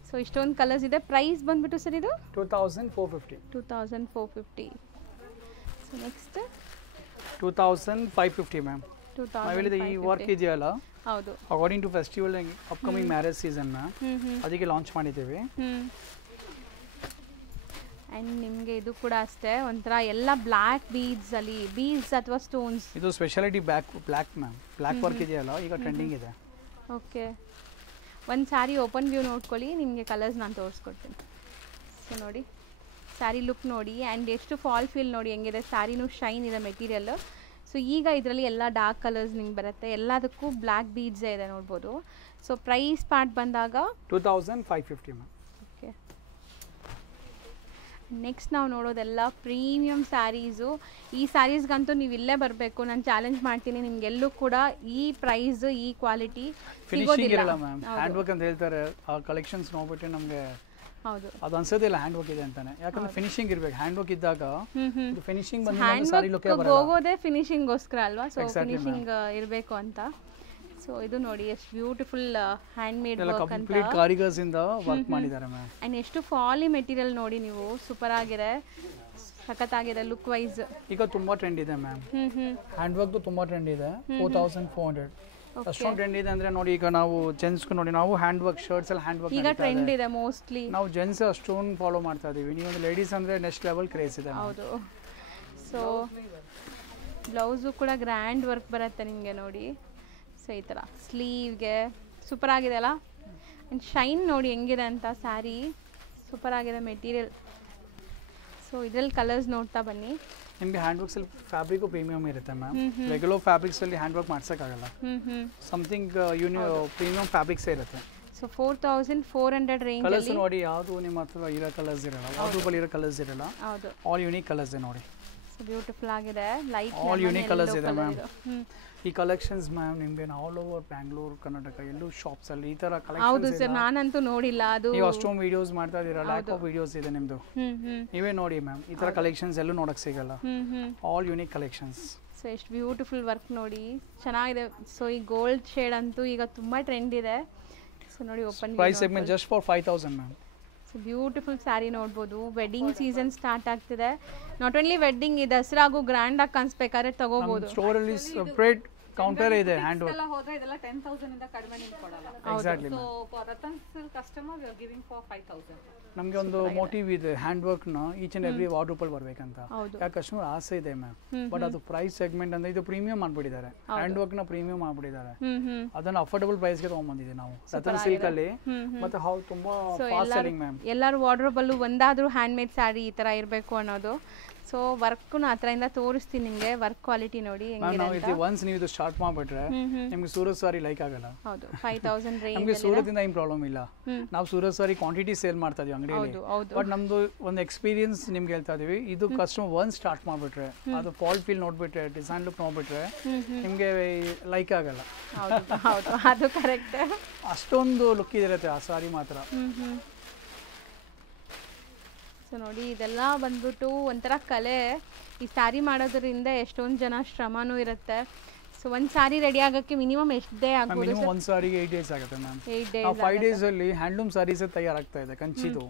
ಸೊ ಇಷ್ಟೊಂದು ಕಲರ್ಸ್ ಇದೆ. ಪ್ರೈಸ್ ಬಂದ್ಬಿಟ್ಟು ಸರ್ ಇದು 2450. So next 2550 ma'am. ನಾವೇಳಿದ ಈ ವರ್ಕ್ ಇದೆಯಲ್ಲ, ಹೌದು, according to festival upcoming marriage season ಅದಕ್ಕೆ ಲಾಂಚ್ ಮಾಡಿದ್ದೀವಿ. ಆ್ಯಂಡ್ ನಿಮಗೆ ಇದು ಕೂಡ ಅಷ್ಟೇ ಒಂಥರ ಎಲ್ಲ ಬ್ಲ್ಯಾಕ್ ಬೀಡ್ಸ್ ಅಲ್ಲಿ, ಬೀಡ್ಸ್ ಅಥವಾ ಸ್ಟೋನ್ಸ್. ಇದು speciality black ma'am, black work ಇದೆಯಲ್ಲ ಈಗ ಟ್ರೆಂಡಿಂಗ್ ಇದೆ. ಓಕೆ, ಒಂದು ಸ್ಯಾರಿ ಓಪನ್ ವ್ಯೂ ನೋಡ್ಕೊಳ್ಳಿ, ನಿಮಗೆ ಕಲರ್ಸ್ ನಾನು ತೋರಿಸ್ಕೊಡ್ತೀನಿ. ಸೊ ನೋಡಿ ಸ್ಯಾರಿ ಲುಕ್ ನೋಡಿ ಆ್ಯಂಡ್ ಎಷ್ಟು ಫಾಲ್ ಫೀಲ್ ನೋಡಿ ಹೆಂಗಿದೆ. ಸ್ಯಾರಿನೂ ಶೈನ್ ಇದೆ ಮೆಟೀರಿಯಲ್. ಸೊ ಈಗ ಇದರಲ್ಲಿ ಎಲ್ಲ ಡಾರ್ಕ್ ಕಲರ್ಸ್ ನಿಮ್ಗೆ ಬರುತ್ತೆ, ಎಲ್ಲದಕ್ಕೂ ಬ್ಲ್ಯಾಕ್ ಬೀಡ್ಸೇ ಇದೆ ನೋಡ್ಬೋದು. ಸೊ ಪ್ರೈಸ್ ಪಾರ್ಟ್ ಬಂದಾಗ 2550 ಮ್ಯಾಮ್. ಓಕೆ, ನೆಕ್ಸ್ಟ್ ನಾವು ನೋಡೋದೆಲ್ಲ ಪ್ರೀಮಿಯಂ ಸ್ಯಾರೀಸು. ಈ ಸ್ಯಾರೀಸ್ಗಂತೂ ನೀವು ಇಲ್ಲೇ ಬರಬೇಕು, ನಾನು ಚಾಲೆಂಜ್ ಮಾಡ್ತೀನಿ, ನಿಮ್ಗೆಲ್ಲೂ ಕೂಡ ಈ ಪ್ರೈಸ್ ಈ ಕ್ವಾಲಿಟಿ ಫಿನಿಶಿಂಗ್ ಇರಲ್ಲ ಮ್ಯಾಮ್. ಹ್ಯಾಂಡ್ ವರ್ಕ್ ಅಂತ ಹೇಳ್ತಾರೆ, ಆ ಕಲೆಕ್ಷನ್ಸ್ ನೋಡ್ಬಿಟ್ಟು ನಮಗೆ ಹೌದು ಅದು ಅನ್ಸೋದಿಲ್ಲ ಹ್ಯಾಂಡ್ ವರ್ಕ್ ಇದೆ ಅಂತಾನೆ. ಯಾಕಂದ್ರೆ ಫಿನಿಶಿಂಗ್ ಇರಬೇಕು. ಹ್ಯಾಂಡ್ ವರ್ಕ್ ಇದ್ದಾಗ ಫಿನಿಶಿಂಗ್ ಬಂದ್ರೆ ಸಾರಿ ಲುಕ್ ಹೋಗೋದೇ ಫಿನಿಶಿಂಗ್ಗೋಸ್ಕರ ಅಲ್ವಾ? ಸೊ ಫಿನಿಶಿಂಗ್ ಇರಬೇಕು ಅಂತ. ಸೊ ಇದು ನೋಡಿ ಎಷ್ಟು ಬ್ಯೂಟಿಫುಲ್ ಹ್ಯಾಂಡ್ ಮೇಡ್ ವರ್ಕ್ ಅಂತ, ಕಂಪ್ಲೀಟ್ ಕಾರಿಗರ್ಸ್ ಇಂದ ವರ್ಕ್ ಮಾಡಿದ್ದಾರೆ ಮ್ಯಾಮ್. ಅಂಡ್ ಎಷ್ಟು ಫಾಲಿ ಮೆಟೀರಿಯಲ್ ನೋಡಿ ನೀವು, ಸೂಪರ್ ಆಗಿದೆ, ಸಖತ್ತಾಗಿದೆ ಲುಕ್ ವೈಸ್. ಈಗ ತುಂಬಾ ಟ್ರೆಂಡ್ ಇದೆ ಮ್ಯಾಮ್, ಹ್ಯಾಂಡ್ ವರ್ಕ್ ತುಂಬಾ ಟ್ರೆಂಡ್ ಇದೆ. 4400 ಅಷ್ಟೊಂದು ಟ್ರೆಂಡ್ ಇದೆ ಅಂದ್ರೆ ನೋಡಿ. ಈಗ ನಾವು ಜೆಂಟ್ಸ್ ನೋಡಿ, ನಾವು ಹ್ಯಾಂಡ್ ವರ್ಕ್ ಶರ್ಟ್ಸ್ ಅಲ್ಲಿ ಹ್ಯಾಂಡ್ ವರ್ಕ್ ಈಗ ಟ್ರೆಂಡ್ ಇದೆ ಮೋಸ್ಟ್ಲಿ. ನಾವು ಜೆಂಟ್ಸ್ ಅಷ್ಟೊಂದು ಫಾಲೋ ಮಾಡ್ತಾ ಇದೀವಿ. ನೀವು ಲೇಡೀಸ್ ಅಂದ್ರೆ ನೆಕ್ಸ್ಟ್ ಲೆವೆಲ್ ಕ್ರೇಜ್ ಇದೆ. ಹೌದು, ಸೊ ಬ್ಲೌಸು ಕೂಡ ಗ್ರ್ಯಾಂಡ್ ವರ್ಕ್ ಬರುತ್ತೆ ನಿಮಗೆ ನೋಡಿ. ಸೊ ಈ ಥರ ಸ್ಲೀವ್ಗೆ ಸೂಪರ್ ಆಗಿದೆ ಅಲ್ಲ. ಆ್ಯಂಡ್ ಶೈನ್ ನೋಡಿ ಹೆಂಗಿದೆ ಅಂತ, ಸ್ಯಾರಿ ಸೂಪರ್ ಆಗಿದೆ ಮೆಟೀರಿಯಲ್. ಸೊ ಇದರಲ್ಲಿ ಕಲರ್ಸ್ ನೋಡ್ತಾ ಬನ್ನಿ. ನಿಮಗೆ ಹ್ಯಾಂಡ್ ವರ್ಕ್ಸ್ ಅಲ್ಲಿ ಫ್ಯಾಬ್ರಿಕ್ ಪ್ರೀಮಿಯಂ ಇರುತ್ತೆ ಮ್ಯಾಮ್. ರೆಗ್ಯುಲರ್ ಫ್ಯಾಬ್ರಿಕ್ಸ್ ಅಲ್ಲಿ ಹ್ಯಾಂಡ್ ವರ್ಕ್ ಮಾಡ್ಸೋಕ್ಕಾಗಲ್ಲ, ಸಮಥಿಂಗ್ ಪ್ರೀಮಿಯಂ ಫ್ಯಾಬ್ರಿಕ್ಸ್ ಇರುತ್ತೆ. ಸೊ 4400 ರೇಂಜ್ ಕಲರ್ಸ್ ನೋಡಿ, ಯಾವುದು ನಿಮ್ಮ ಹತ್ರ ಇರೋ ಕಲರ್ಸ್ ಇರಲ್ಲ, ವಾಟರ್ಫಾಲ್ ಇರೋ ಕಲರ್ಸ್ ಇರಲ್ಲ. ಹೌದು, ಆಲ್ ಯೂನಿಕ್ ಕಲರ್ಸ್ ನೋಡಿ. ಸೊ ಬ್ಯೂಟಿಫುಲ್ ಆಗಿದೆ, ಲೈಟ್ ಆಲ್ ಯೂನಿಕ್ ಕಲರ್ಸ್ ಇದೆ ಮ್ಯಾಮ್. ಈ ಕಲೆಕ್ಷನ್ಸ್ ಮ್ಯಾಮ್ ನಿಮಗೆ ಆಲ್ ಓವರ್ ಬ್ಯಾಂಗ್ಳೂರ್, ಕರ್ನಾಟಕ ಎಲ್ಲೂ ಶಾಪ್ಸ್ ಅಲ್ಲಿ ಈ ತರ ಕಲೆಕ್ಷನ್ಸ್. ಹೌದು ಸರ್, ನಾನಂತೂ ನೋಡಿಲ್ಲ. ಅದು ನೀವು ಅಷ್ಟೊಂದು ವಿಡಿಯೋಸ್ ಮಾಡ್ತಾ ಇದೀರಾ, ಲ್ಯಾಕ್ ಆಫ್ ವಿಡಿಯೋಸ್ ಇದೆ ನಿಮ್ದು. ನೀವೇ ನೋಡಿ ಮ್ಯಾಮ್, ಈ ತರ ಕಲೆಕ್ಷನ್ಸ್ ಎಲ್ಲೂ ನೋಡಕ್ ಸಿಗಲ್ಲ. All unique collections. ಸೊ ಎಷ್ಟು ಬ್ಯೂಟಿಫುಲ್ ವರ್ಕ್ ನೋಡಿ, ಚೆನ್ನಾಗಿದೆ. ಸೊ ಈ ಗೋಲ್ಡ್ ಶೇಡ್ ಅಂತೂ ಈಗ ತುಂಬಾ ಟ್ರೆಂಡ್ ಇದೆ. ಸೊ ನೋಡಿ open price segment just for 5000 ma'am. So beautiful saree ನೋಡ್ಬೋದು. ವೆಡ್ಡಿಂಗ್ ಸೀಸನ್ ಸ್ಟಾರ್ಟ್ ಆಗ್ತಿದೆ. ನಾಟ್ ಓನ್ಲಿ ವೆಡ್ಡಿಂಗ್, ಈ ದಸರಾಗೂ ಗ್ರ್ಯಾಂಡ್ ಆಗಿ ಕಾಣಿಸ್ಬೇಕಾದ್ರೆ ತಗೋಬಹುದು. ಸ್ಟೋರ್ ಅಲ್ಲಿ ಸೆಪರೇಟ್ ಕೌಂಟರ್ ಇದೆ. ಹ್ಯಾಂಡ್ ವರ್ಕ್ ಎಲ್ಲ ಹೋದ್ರೆ ಇದೆಲ್ಲ 10000 ಇಂದ ಕಡಿಮೆ ನಿಮಗೆ ಕೊಡಲ್ಲ. Exactly. So for Ratan silk customer we are giving for 5000. ನಮಗೆ ಒಂದು ಮೋಟಿವ್ ಇದೆ, ಹ್ಯಾಂಡ್ ವರ್ಕ್ ನ ಈಚ್ ಅಂಡ್ ಎವ್ರಿ ವಾರ್ಡ್ರೋಬ್ ಅಲ್ಲಿ ಬರ್ಬೇಕಂತ. ಯಾಕೆ ಕಸ್ಟಮರ್ ಆಸೆ ಇದೆ ಮ್ಯಾಮ್. ಬಟ್ ಅದು ಪ್ರೈಸ್ ಸೆಗ್ಮೆಂಟ್ ಅಂದ್ರೆ ಇದು ಪ್ರೀಮಿಯಂ ಮಾಡ್ಬಿಟ್ಟಿದ್ದಾರೆ, ಹ್ಯಾಂಡ್ ವರ್ಕ್ ನ ಪ್ರೀಮಿಯಂ ಮಾಡ್ಬಿಟ್ಟಿದ್ದಾರೆ. ಅದನ್ನ ಅಫೋರ್ಡಬಲ್ ಪ್ರೈಸ್ ಗೆ ತಗೊಂಡ್ಬಂದಿದ್ದೀವಿ ನಾವು ರತನ್ ಸಿಲ್ಕ್ ಅಲ್ಲಿ. ಮತ್ತೆ ಹೌ ತುಂಬಾ ಫಾಸ್ಟ್ ಸೆಲ್ಲಿಂಗ್ ಮ್ಯಾಮ್. ಎಲ್ಲರೂ ವಾರ್ಡ್ರೋಬ್ ಅಲ್ಲೂ ಒಂದಾದ್ರೂ ಹ್ಯಾಂಡ್ ಮೇಡ್ ಸ್ಯಾರಿ ಈ ತರ ಇರಬೇಕು ಅನ್ನೋದು. ಸೊ ವರ್ಕ್ನ ಹತ್ರದಿಂದ ತೋರಿಸ್ತೀನಿ ನಿಮಗೆ, ವರ್ಕ್ ಕ್ವಾಲಿಟಿ ನೋಡಿ ಮ್ಯಾಮ್. ನಾವು ಇದು ಒನ್ಸ್ ನೀವು ಇದು ಸ್ಟಾರ್ಟ್ ಮಾಡಿಬಿಟ್ರೆ ನಿಮಗೆ ಸೂರತ್ ಸಾರಿ ಲೈಕ್ ಆಗಲ್ಲ. ಹೌದು 5000 ರೇಂಜ್. ನಮಗೆ ಸೂರತಿಂದ ಏನು ಪ್ರಾಬ್ಲಮ್ ಇಲ್ಲ, ನಾವು ಸೂರತ್ ಸಾರಿ ಕ್ವಾಂಟಿಟಿ ಸೇಲ್ ಮಾಡ್ತಾ ಇದೀವಿ ಅಂಗಡಿಯಲ್ಲಿ. ಬಟ್ ನಮ್ದು ಒಂದು ಎಕ್ಸ್ಪೀರಿಯನ್ಸ್ ನಿಮ್ಗೆ ಹೇಳ್ತಾ ಇದೀವಿ, ಇದು ಕಸ್ಟಮರ್ ಒನ್ಸ್ ಸ್ಟಾರ್ಟ್ ಮಾಡಿಬಿಟ್ರೆ ಅದು ಫಾಲ್ ಫೀಲ್ ನೋಡ್ಬಿಟ್ರೆ ಡಿಸೈನ್ ಲುಕ್ ನೋಡ್ಬಿಟ್ರೆ ನಿಮಗೆ ಲೈಕ್ ಆಗಲ್ಲ. ಹೌದು ಅದು ಕರೆಕ್ಟ್. ಅಷ್ಟೊಂದು ಲುಕ್ ಇದಿರುತ್ತೆ ಆ ಸಾರಿ ಮಾತ್ರ. ಸೊ ನೋಡಿ ಇದೆಲ್ಲ ಬಂದ್ಬಿಟ್ಟು ಒಂಥರ ಕಲೆ. ಈ ಸ್ಯಾರಿ ಮಾಡೋದ್ರಿಂದ ಎಷ್ಟೊಂದು ಜನ ಶ್ರಮನೂ ಇರುತ್ತೆ. ಸೊ ಒಂದು ಸ್ಯಾರಿ ರೆಡಿ ಆಗೋಕ್ಕೆ ಮಿನಿಮಮ್ ಎಷ್ಟು ಡೇ ಆಗ್ಬೋದು? ಮಿನಿಮಮ್ ಒಂದು ಸಾರಿಗೆ 8 ಡೇಸ್ ಆಗುತ್ತೆ ಮ್ಯಾಮ್. 8 ಡೇಸ್. ನಾವು 5 ಡೇಸ್ ಅಲ್ಲಿ ಹ್ಯಾಂಡ್ಲೂಮ್ ಸಾರೀಸ್ ತಯಾರಾಗ್ತಾ ಇದೆ ಕಂಚಿದು.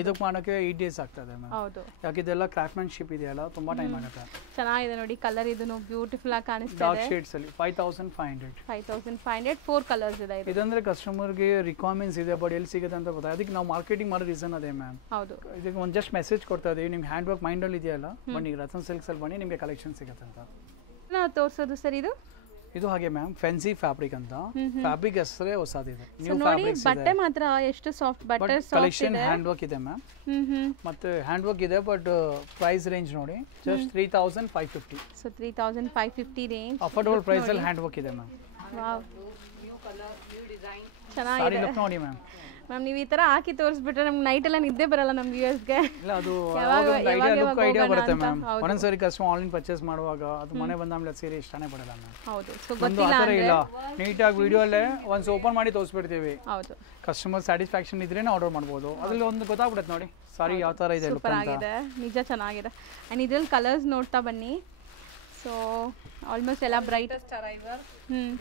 ಇದಕ್ಕೆ ಮಾಡೋಕ್ಕೆ 8 ಡೇಸ್ ಆಗ್ತದೆ ಮ್ಯಾಮ್. ಹೌದು, ಯಾಕೆ ಇದೆಲ್ಲ ಕ್ರಾಫ್ಟ್ಮನ್ಶಿಪ್ ಇದೆಯಲ್ಲ ತುಂಬಾ ಟೈಮ್ ಆಗುತ್ತೆ. ಚೆನ್ನಾಗಿದೆ ನೋಡಿ ಕಲರ್, ಇದನ್ನು ಬ್ಯೂಟಿಫುಲ್ ಆಗಿ ಕಾಣಿಸ್ತಾ ಡಾರ್ಕ್ ಶೇಡ್ಸ್ ಅಲ್ಲಿ 5500. 5500 4 ಕಲರ್ಸ್ ಇದೆ. ಇದಂದ್ರೆ ಕಸ್ಟಮರ್ಗೆ ರಿಕ್ವೈರ್ಮೆಂಟ್ಸ್ ಇದೆ, ಬಟ್ ಎಲ್ಲಿ ಸಿಗುತ್ತೆ ಅಂತ ಗೊತ್ತಾಗ ಅದಕ್ಕೆ ನಾವು ಮಾರ್ಕೆಟಿಂಗ್ ಮಾಡೋ ರೀಸನ್ ಅದೇ ಮ್ಯಾಮ್. ಹೌದು, ಇದಕ್ಕೆ ಒಂದು ಜಸ್ಟ್ ಮೆಸೇಜ್ ಕೊಡ್ತಾ ಇದೀವಿ, ನಿಮ್ಗೆ ಹ್ಯಾಂಡ್ ವರ್ಕ್ ಮೈಂಡಲ್ಲಿ ಇದೆಯಲ್ಲ ಬನ್ನಿ ರತನ್ ಸಿಲ್ಕ್ಸ್ ಅಲ್ಲಿ ಬನ್ನಿ, ನಿಮಗೆ ಕಲೆಕ್ಷನ್ ಸಿಗುತ್ತೆ ಅಂತ. ನಾವು ತೋರಿಸೋದು ಸರ್ ಇದು ಹಾಗೆ ಮ್ಯಾಮ್ ಫ್ಯಾನ್ಸಿ ಫ್ಯಾಬ್ರಿಕ್ ಅಂತ. ಫ್ಯಾಬ್ರಿಕ್ ಹೆಸರೇ ಹೊಸದಿದೆ, ನ್ಯೂ ನೋಡಿ ಫ್ಯಾಬ್ರಿಕ್ಸ್ ಇದೆ. ಬಟ್ಟೆ ಮಾತ್ರ ಎಷ್ಟು ಸಾಫ್ಟ್, ಬಟ್ಟೆ ಸಾಫ್ಟ್ ಕಲೆಕ್ಷನ್ ಇದೆ. ಹ್ಯಾಂಡ್ ವರ್ಕ್ ಇದೆ ಮ್ಯಾಮ್. ಮತ್ತೆ ಹ್ಯಾಂಡ್ ವರ್ಕ್ ಇದೆ, ಬಟ್ ಪ್ರೈಸ್ ರೇಂಜ್ ನೋಡಿ just 3550. So 3550 range, affordable price ಅಲ್ಲಿ ಹ್ಯಾಂಡ್ ವರ್ಕ್ ಇದೆ ma'am. Wow, new colour, new design. Sari ಚೆನ್ನಾಗಿದೆ ಲುಕ್ ನೋಡಿ ಮ್ಯಾಮ್. ಮ್ಯಾಮ್ ನೀವು ಈ ತರ ಹಾಕಿ ತೋರಿಸ್ಬಿಟ್ರೆ ನಮ್ಗೆ ನೈಟ್ ಎಲ್ಲ ನಿದ್ದೆ ಬರಲ್ಲ ನಮ್ಮ ವ್ಯೂಯರ್ಸ್ಗೆ. ಇಲ್ಲ ಅದು ಐಡಿಯಾ ಬರುತ್ತೆ ಮ್ಯಾಮ್. ಒಂದೊಂದ್ಸರಿ ಕಸ್ಟಮರ್ ಆನ್ಲೈನ್ ಪರ್ಚೇಸ್ ಮಾಡುವಾಗ ಅದು ಮನೆ ಬಂದಾದ್ಮೇಲೆ ಅದು ಸೀರೆ ಇಷ್ಟನೇ ಪಡಲ್ಲ ಮ್ಯಾಮ್. ಹೌದು, ಸೊ ಒಂದು ಗೊತ್ತಿಲ್ಲ ಆ ಥರ ಅಂದ್ರೆ ಇಲ್ಲ, ನೀಟಾಗಿ ವಿಡಿಯೋಲ್ಲೇ ಒನ್ಸ್ ಓಪನ್ ಮಾಡಿ ತೋರಿಸ್ಬಿಡ್ತೀವಿ. ಹೌದು, ಕಸ್ಟಮರ್ ಸ್ಯಾಟಿಸ್ಫ್ಯಾಕ್ಷನ್ ಇದ್ರೇನೆ ಆರ್ಡರ್ ಮಾಡ್ಬೋದು. ಅದ್ರಲ್ಲಿ ಒಂದು ಗೊತ್ತಾಗ್ಬಿಡುತ್ತೆ ನೋಡಿ ಸಾರಿ ಯಾವ ಥರ ಇದೆ ಲುಕ್ ಸೂಪರ್ ಅಂತ. ಆಗಿದೆ, ನಿಜ ಚೆನ್ನಾಗಿದೆ. ಆ್ಯಂಡ್ ಇದ್ರಲ್ಲಿ ಕಲರ್ಸ್ ನೋಡ್ತಾ ಬನ್ನಿ. ಸೊ ಆಲ್ಮೋಸ್ಟ್ ಎಲ್ಲ ಬ್ರೈಟ್. ಅರೈವಲ್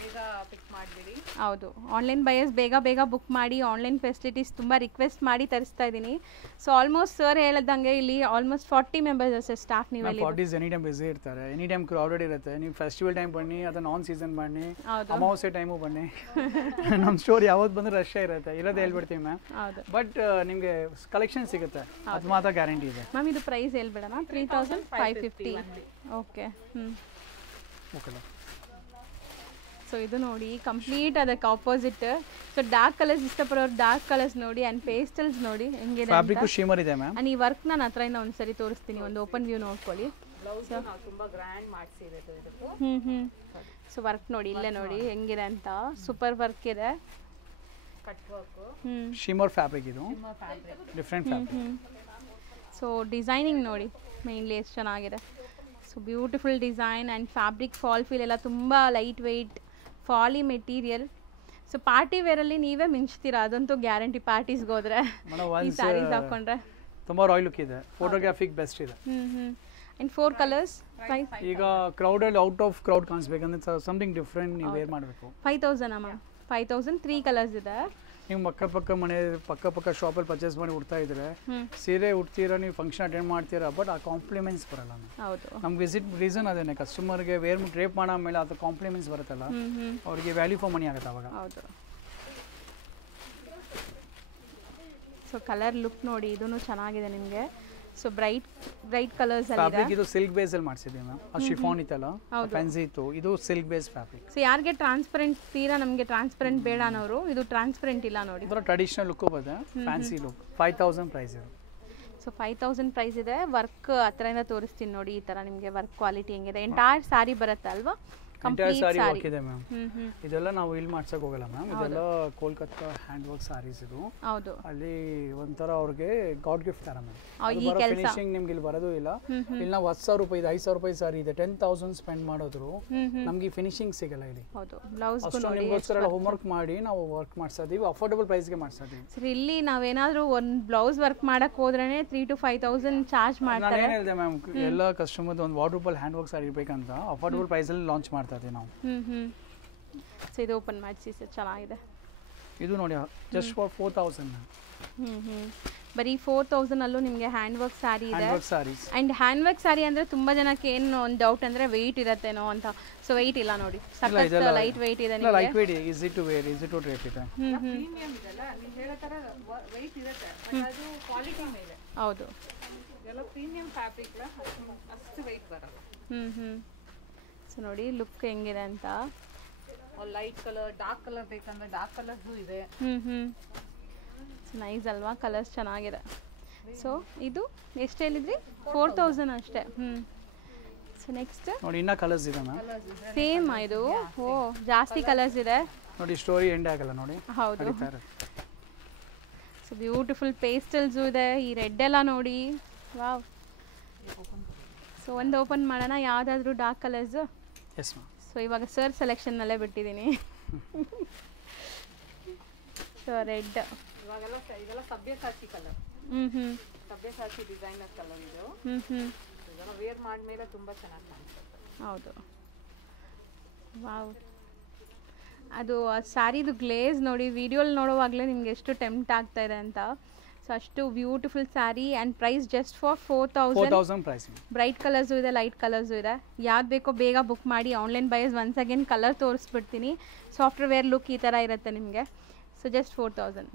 ಈಗ ಪಿಕ್ ಮಾಡಿಬಿಡಿ. ಹೌದು, ಆನ್ಲೈನ್ ಬಯರ್ಸ್ ಬೇಗ ಬುಕ್ ಮಾಡಿ. ಆನ್ಲೈನ್ ಫೆಸಿಲಿಟೀಸ್ ತುಂಬ ರಿಕ್ವೆಸ್ಟ್ ಮಾಡಿ ತರಿಸ್ತಾ ಇದ್ದೀನಿ. ಸೊ ಆಲ್ಮೋಸ್ಟ್ ಸರ್ ಹೇಳ್ದಂಗೆ ಇಲ್ಲಿ ಆಲ್ಮೋಸ್ಟ್ 40 ಮೆಂಬರ್ಸ್ ಅಷ್ಟೇ ಸ್ಟಾಫ್. ನೀವು 40 ಎನಿ ಟೈಮ್ ಬಿಸಿ ಇರ್ತಾರೆ, ಎನಿ ಟೈಮ್ ಕ್ರೌಡೆಡ್ ಇರುತ್ತೆ. ನೀವು ಫೆಸ್ಟಿವಲ್ ಟೈಮ್ ಬನ್ನಿ, ಅದು ನಾನ್ ಸೀಸನ್ ಬನ್ನಿ, ಅಮಾವಾಸ್ಯೆ ಟೈಮು ಬನ್ನಿ, ನಮ್ಮ ಸ್ಟೋರ್ ಯಾವತ್ತು ಬಂದ್ರೆ ರಶ್ ಇರುತ್ತೆ, ಇರೋದೇ ಹೇಳ್ಬಿಡ್ತೀವಿ ಮ್ಯಾಮ್. ಹೌದು, ಬಟ್ ನಿಮಗೆ ಕಲೆಕ್ಷನ್ ಸಿಗುತ್ತೆ, ಅದು ಮಾತ್ರ ಗ್ಯಾರಂಟಿ ಇದೆ ಮ್ಯಾಮ್. ಇದು ಪ್ರೈಸ್ ಹೇಳ್ಬೇಡಣ, 3550. Okay, okay. ಸೊ ಇದು ನೋಡಿ ಕಂಪ್ಲೀಟ್ ಅದಕ್ಕೆ ಆಪೋಸಿಟ್. ಸೊ ಡಾರ್ಕ್ ಕಲರ್ಸ್ ಇಷ್ಟಪಡೋರು ಡಾರ್ಕ್ ಕಲರ್ಸ್ ನೋಡಿ, ಆ್ಯಂಡ್ ಪೇಸ್ಟಲ್ಸ್ ನೋಡಿ ಹೆಂಗಿದೆ. ಫ್ಯಾಬ್ರಿಕ್ ಶಿಮರ್ ಇದೆ ಮ್ಯಾಮ್. ಆ್ಯಂಡ್ ಈ ವರ್ಕ್ ನಾನು ಹತ್ರದಿಂದ ಒಂದ್ಸರಿ ತೋರಿಸ್ತೀನಿ, ಒಂದು ಓಪನ್ ವ್ಯೂ ನೋಡ್ಕೊಳ್ಳಿ. ಬ್ಲೌಸ್ ನಾವು ತುಂಬಾ ಗ್ರ್ಯಾಂಡ್ ಮಾಡಿಸಿರೋದು ಇದಕ್ಕೆ. ಸೊ ವರ್ಕ್ ನೋಡಿ, ಇಲ್ಲೇ ನೋಡಿ ಹೆಂಗಿದೆ ಅಂತ. ಸೂಪರ್ ವರ್ಕ್ ಇದೆ, ಕಟ್ ವರ್ಕ್, ಶಿಮರ್ ಫ್ಯಾಬ್ರಿಕ್ ಇದು, ಡಿಫ್ರೆಂಟ್ ಫ್ಯಾಬ್ರಿಕ್. ಸೊ ಡಿಸೈನಿಂಗ್ ನೋಡಿ ಮೇನ್ಲಿ ಎಷ್ಟು ಚೆನ್ನಾಗಿದೆ. So beautiful design and fabric fall feel ಎಲ್ಲ ತುಂಬ ಲೈಟ್ ವೆಯ್ಟ್ ಫಾಲಿ ಮೆಟೀರಿಯಲ್. ಸೊ ಪಾರ್ಟಿ ವೇರಲ್ಲಿ ನೀವೇ ಮಿಂಚ್ತೀರಾ, ಅದಂತೂ ಗ್ಯಾರಂಟಿ. ಪಾರ್ಟೀಸ್ಗೆ ಹೋದ್ರೆ ಈ ಸ್ಯಾರೀಸ್ ಹಾಕೊಂಡ್ರೆ ತುಂಬಾ ರಾಯಲ್ ಲುಕ್ ಇದೆ, ಫೋಟೋಗ್ರಾಫಿಕ್ ಬೆಸ್ಟ್ ಇದೆ. And 4 colours. ಈಗ ಕ್ರೌಡಲ್ಲಿ ಔಟ್ ಆಫ್ ಕ್ರೌಡ್ ಕಾಣಿಸ್ಬೇಕಂದ್ರೆ ಸಮಥಿಂಗ್ ಡಿಫ್ರೆಂಟ್ ನೀವು ವೇರ್ ಮಾಡಬೇಕು. 5000 ಮ್ಯಾಮ್. 5000 3 ಕಲರ್ಸ್ ಇದೆ. ನೀವು ಪಕ್ಕ ಶಾಪಲ್ಲಿ ಪರ್ಚೇಸ್ ಮಾಡಿ ಉಡ್ತಾ ಇದ್ರೆ ಸೀರೆ ಉಡ್ತೀರಾ, ನೀವು ಫಂಕ್ಷನ್ ಅಟೆಂಡ್ ಮಾಡ್ತೀರಾ, ಬಟ್ ಆ ಕಾಂಪ್ಲಿಮೆಂಟ್ಸ್ ಬರಲ್ಲ. ಹೌದು, ನಮ್ಗೆ ವಿಸಿಟ್ ರೀಸನ್ ಅದೇನೆ, ಕಸ್ಟಮರ್ಗೆ ವೇರ್ ಡ್ರೇಪ್ ಮಾಡೋ ಮೇಲೆ ಅದು ಕಾಂಪ್ಲಿಮೆಂಟ್ಸ್ ಬರುತ್ತಲ್ಲ, ಅವ್ರಿಗೆ ವ್ಯಾಲ್ಯೂ ಫಾರ್ ಮನಿ ಆಗುತ್ತೆ ಅವಾಗ. ಹೌದು. ಸೊ ಕಲರ್ ಲುಕ್ ನೋಡಿ, ಇದೂ ಚೆನ್ನಾಗಿದೆ ನಿಮಗೆ. ಸೊ ಬ್ರೈಟ್ ಕಲರ್ಸ್ ಅಲ್ಲಿ ಫ್ಯಾಬ್ರಿಕ್ ಇದು ಸಿಲ್ಕ್ ಬೇಸ್ ಅಲ್ಲಿ ಮಾಡಿಸಿದ್ದೀವಿ ಮ್ಯಾಮ್. ಆ ಶಿಫಾನ್ ಇತ್ತಲ್ಲ ಫ್ಯಾನ್ಸಿ ಇತ್ತು, ಇದು ಸಿಲ್ಕ್ ಬೇಸ್ ಫ್ಯಾಬ್ರಿಕ್. ಸೊ ಯಾರಿಗೆ ಟ್ರಾನ್ಸ್ಪರೆಂಟ್ ತೀರಾ ನಮಗೆ ಟ್ರಾನ್ಸ್ಪರೆಂಟ್ ಬೇಡ ಅನ್ನೋರು ಇದು ಟ್ರಾನ್ಸ್ಪರೆಂಟ್ ಇಲ್ಲ ನೋಡಿ. ಇದರ ಟ್ರೆಡಿಷನಲ್ ಲುಕ್ ಬರುತ್ತೆ, ಫ್ಯಾನ್ಸಿ ಲುಕ್. 5000 ಪ್ರೈಸ್ ಇದೆ. ಸೊ 5000 ಪ್ರೈಸ್ ಇದೆ. ವರ್ಕ್ ಹತ್ರದಿಂದ ತೋರಿಸ್ತೀನಿ ನೋಡಿ, ಈ ತರ ನಿಮಗೆ ವರ್ಕ್ ಕ್ವಾಲಿಟಿ ಹೆಂಗಿದೆ. ಎಂಟೈರ್ ಸ್ಯಾರಿ ಬರುತ್ತೆ ಅಲ್ವಾ? ಎಂಟೈರ್ ಸಾರಿ ವರ್ಕ್ ಇದೆ ಮ್ಯಾಮ್. ಇದೆಲ್ಲ ನಾವು ಇಲ್ಲಿ ಮಾಡ್ಸಕ್ ಹೋಗಲ್ಲ ಮ್ಯಾಮ್, ಇದೆಲ್ಲ ಕೋಲ್ಕತ್ತಾ ಹ್ಯಾಂಡ್ ವರ್ಕ್ ಸಾರೀಸ್ ಇದು. ಹೌದು, ಅಲ್ಲಿ ಒಂಥರ ಅವ್ರಿಗೆ ಗಾಡ್ ಗಿಫ್ಟ್ ತರ ಮ್ಯಾಮ್. ಈ ಕೆಲಸ ಫಿನಿಶಿಂಗ್ ನಿಮ್ಗೆ ಇಲ್ಲಿ ಬರೋದು ಇಲ್ಲ. ಇಲ್ಲಿ ನಾವು 10,000 ರೂಪಾಯಿ 5,000 ರೂಪಾಯಿ ಸಾರಿ ಇದೆ, 10,000 ಸ್ಪೆಂಡ್ ಮಾಡೋದ್ರು ನಮ್ಗೆ ಫಿನಿಶಿಂಗ್ ಸಿಗಲ್ಲ ಇಲ್ಲಿ. ಹೌದು, ಬ್ಲೌಸ್ ನಿಮ್ಗೋಸ್ಕರ ಹೋಮ್ ವರ್ಕ್ ಮಾಡಿ ನಾವು ವರ್ಕ್ ಮಾಡ್ಸಾ ಇದೀವಿ, ಅಫೋರ್ಡಬಲ್ ಪ್ರೈಸ್ಗೆ ಮಾಡ್ಸಾ ಇದೀವಿ. ಸರ್ ಇಲ್ಲಿ ನಾವೇನಾದ್ರೂ ಒಂದು ಬ್ಲೌಸ್ ವರ್ಕ್ ಮಾಡಕ್ ಹೋದ್ರೇನೆ 3,000 to 5,000 ಚಾರ್ಜ್ ಮಾಡ್ತಾರೆ. ನಾನು ಏನು ಹೇಳಿದೆ ಮ್ಯಾಮ್, ಎಲ್ಲ ಕಸ್ಟಮರ್ ಒಂದು ವಾರ್ಡ್ರೋಬಲ್ ಹ್ಯಾಂಡ್ ವರ್ಕ್ ಸಾರಿ ಇರ್ಬೇಕಂತ ಅಫೋರ್ಡಬಲ್ ಪ್ರೈಸ್ ಅಲ್ಲಿ ಲಾಂಚ್ ಮಾಡ್ತಾ ಇದೀವಿ ನಾವು. ಸೊ ಇದು ಓಪನ್ ಮಾಡಿಸಿ ಸರ್, ಚೆನ್ನಾಗಿದೆ. ಇದು ನೋಡಿ ಜಸ್ಟ್ ಫಾರ್ 4,000 ಬರೀ 4,000 ಅಲ್ಲೂ ನಿಮಗೆ ಹ್ಯಾಂಡ್ ವರ್ಕ್ ಸ್ಯಾರಿ ಇದೆ. Sarees and hand work saree ಅಂದ್ರೆ ತುಂಬಾ ಜನಕ್ಕೆ ಏನು ಒಂದು ಡೌಟ್ ಅಂದ್ರೆ ವೆಯ್ಟ್ ಇರತ್ತೇನೋ ಅಂತ. ಸೊ ವೆಯ್ಟ್ ಇಲ್ಲ ನೋಡಿ, ಸಖತ್ ಲೈಟ್ ವೆಯ್ಟ್ ಇದೆ ನಿಮಗೆ. Light weight, easy to wear, easy to drape ಇದೆ. ಪ್ರೀಮಿಯಂ ಇದೆಲ್ಲ ನೀವು ಹೇಳೋ ತರ ವೆಯ್ಟ್ ಇರುತ್ತೆ, ಅದು ಕ್ವಾಲಿಟಿ ಮೇಲೆ. ಹೌದು, ಎಲ್ಲ ಪ್ರೀಮಿಯಂ ಫ್ಯಾಬ್ರಿಕ್ ಅಷ್ಟು ವೆಯ್ಟ್ ಬರಲ್ಲ. ಸೊ ನೋಡಿ ಲುಕ್ ಹೆಂಗಿದೆ ಅಂತ. ಲೈಟ್ ಕಲರ್, ಡಾರ್ಕ್ ಕಲರ್ ಬೇಕಂದ್ರೆ ಡಾರ್ಕ್ ಕಲರ್ಸು ಇದೆ. ನೈಸ್ ಅಲ್ವಾ, ಕಲರ್ಸ್ ಚೆನ್ನಾಗಿದೆ. ಸೊ ಇದು ಎಷ್ಟು ಹೇಳಿದ್ರಿ 4000 ಅಷ್ಟೇ. ಸೊ ನೆಕ್ಸ್ಟ್ ನೋಡಿ ಇನ್ನ ಕಲರ್ಸ್ ಇದೆ ಮ್ಯಾಮ್. ಸೇಮ್ ಇದು. ಓ ಜಾಸ್ತಿ ಕಲರ್ಸ್ ಇದೆ ನೋಡಿ, ಸ್ಟೋರಿ ಎಂಡ್ ಆಗಲ್ಲ ನೋಡಿ. ಹೌದು. ಸೊ ಬ್ಯೂಟಿಫುಲ್ ಪೇಸ್ಟಲ್ಸು ಇದೆ. ಈ ರೆಡ್ ಎಲ್ಲ ನೋಡಿ, ವಾವ್. ಸೊ ಒಂದು ಓಪನ್ ಮಾಡೋಣ, ಯಾವುದಾದ್ರೂ dark colours. Yes ma'am. So ಇವಾಗ ಸರ್ ಸೆಲೆಕ್ಷನ್ನಲ್ಲೇ ಬಿಟ್ಟಿದ್ದೀನಿ. ಸೊ ರೆಡ್, ಇವಾಗೆಲ್ಲ ಇದೆಲ್ಲ ಸಭ್ಯಸಾಚಿ ಕಲರ್. ಸಭ್ಯಸಾಚಿ ಡಿಸೈನರ್ ಕಲರ್ ಇದು. ಇದೆಲ್ಲ ವೇರ್ ಮಾಡಿದ್ಮೇಲೆ ತುಂಬ ಚೆನ್ನಾಗಿ ಕಾಣಿಸುತ್ತೆ. ಹೌದು. ವಾವ್. ಅದು ಆ ಸ್ಯಾರಿದು ಗ್ಲೇಸ್ ನೋಡಿ, ವಿಡಿಯೋಲಿ ನೋಡುವಾಗಲೇ ನಿಮ್ಗೆ ಎಷ್ಟು ಟೆಂಪ್ಟ್ ಆಗ್ತಾ ಇದೆ ಅಂತ. ಸೊ ಅಷ್ಟು beautiful sari and price just for 4000 price. Bright colours ಇದೆ, ಲೈಟ್ ಕಲರ್ಸು ಇದೆ. ಯಾವ್ದು ಬೇಕೋ ಬೇಗ ಬುಕ್ ಮಾಡಿ. ಆನ್ಲೈನ್ ಬೈಸ್ ಒನ್ಸ್ ಅಗೇನ್ ಕಲರ್ ತೋರಿಸ್ಬಿಡ್ತೀನಿ. ಸಾಫ್ಟ್ವೇರ್ ಲುಕ್ ಈ ಥರ ಇರುತ್ತೆ ನಿಮಗೆ. So just 4000.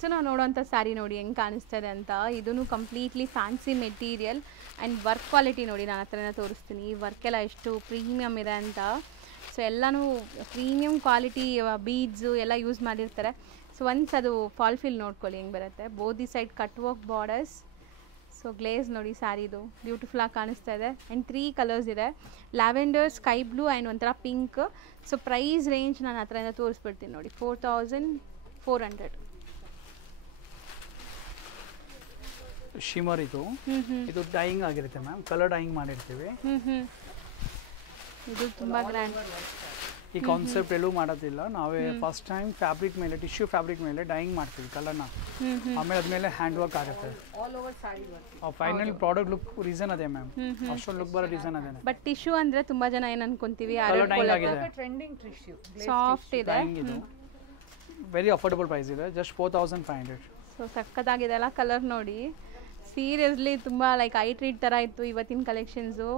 ಸೊ ನಾವು ನೋಡೋಂಥ ಸ್ಯಾರಿ ನೋಡಿ ಹೆಂಗೆ ಕಾಣಿಸ್ತಾ ಇದೆ ಅಂತ. ಇದೂ completely fancy material and work quality ನೋಡಿ, ನಾನು ಹತ್ರನೇ ತೋರಿಸ್ತೀನಿ. ಈ ವರ್ಕೆಲ್ಲ ಎಷ್ಟು ಪ್ರೀಮಿಯಮ್ ಇದೆ ಅಂತ. ಸೊ ಎಲ್ಲನೂ ಪ್ರೀಮಿಯಮ್ ಕ್ವಾಲಿಟಿ ಬೀಡ್ಸು ಎಲ್ಲ ಯೂಸ್ ಮಾಡಿರ್ತಾರೆ. ಸೊ ಒನ್ಸ್ ಅದು ಫಾಲ್ ಫಿಲ್ ನೋಡ್ಕೊಳ್ಳಿ ಹೆಂಗೆ ಬರುತ್ತೆ. Both the side cut work borders. So glaze ನೋಡಿ ಸ್ಯಾರಿದು ಬ್ಯೂಟಿಫುಲ್ಲಾಗಿ ಕಾಣಿಸ್ತಾ ಇದೆ. ಆ್ಯಂಡ್ 3 ಕಲರ್ಸ್ ಇದೆ, ಲ್ಯಾವೆಂಡರ್, ಸ್ಕೈ ಬ್ಲೂ ಆ್ಯಂಡ್ ಒಂಥರ ಪಿಂಕ್. ಸೊ ಪ್ರೈಸ್ ರೇಂಜ್ ನಾನು ಹತ್ರದಿಂದ ತೋರಿಸ್ಬಿಡ್ತೀನಿ ನೋಡಿ, 4400. ಶಿಮರ್ ಇದು. ಇದು ಡೈಯಿಂಗ್ ಆಗಿರುತ್ತೆ ಮ್ಯಾಮ್, ಕಲರ್ ಡೈಯಿಂಗ್ ಮಾಡಿರ್ತೀವಿ. ಇದು ತುಂಬ ಗ್ರ್ಯಾಂಡ್. ಈ ಕಾನ್ಸೆಪ್ಟ್ ಎಲ್ಲೂ ಮಾಡೋದಿಲ್ಲ. ನಾವೇ ಫಸ್ಟ್ ಟೈಮ್ ಫ್ಯಾಬ್ರಿಕ್ ಮೇಲೆ, ಟಿಶ್ಯೂ ಫ್ಯಾಬ್ರಿಕ್ ಮೇಲೆ ಡೈಯಿಂಗ್ ಮಾಡ್ತೀವಿ ಕಲರ್ನ. ಆಮೇಲೆ ಅದ್ಮೇಲೆ ಹ್ಯಾಂಡ್ ವರ್ಕ್ ಆಗುತ್ತೆ. All over sari work. Final product look reason ಅದೇ ಮ್ಯಾಮ್. ಅಷ್ಟೊಂದು ಲುಕ್ ಬರೋ ರೀಸನ್ ಅದೇ. ಬಟ್ ಟಿಶ್ಯೂ ಅಂದ್ರೆ ತುಂಬಾ ಜನ ಏನ್ ಅನ್ಕೊಂತೀವಿ, ಟ್ರೆಂಡಿಂಗ್ ಟಿಶ್ಯೂ ಸಾಫ್ಟ್ ಇದೆ. ವೆರಿ ಅಫೋರ್ಡಬಲ್ ಪ್ರೈಸ್ ಇದೆ, ಜಸ್ಟ್ 4500. ಸೊ ಸಕ್ಕತ್ತಾಗಿದೆ ಅಲ್ಲ ಕಲರ್ ನೋಡಿ. ಸೀರಿಯಸ್ಲಿ ತುಂಬ ಲೈಕ್ ಐ ಟ್ರೀಟ್ ಥರ ಇತ್ತು ಇವತ್ತಿನ ಕಲೆಕ್ಷನ್ಸು.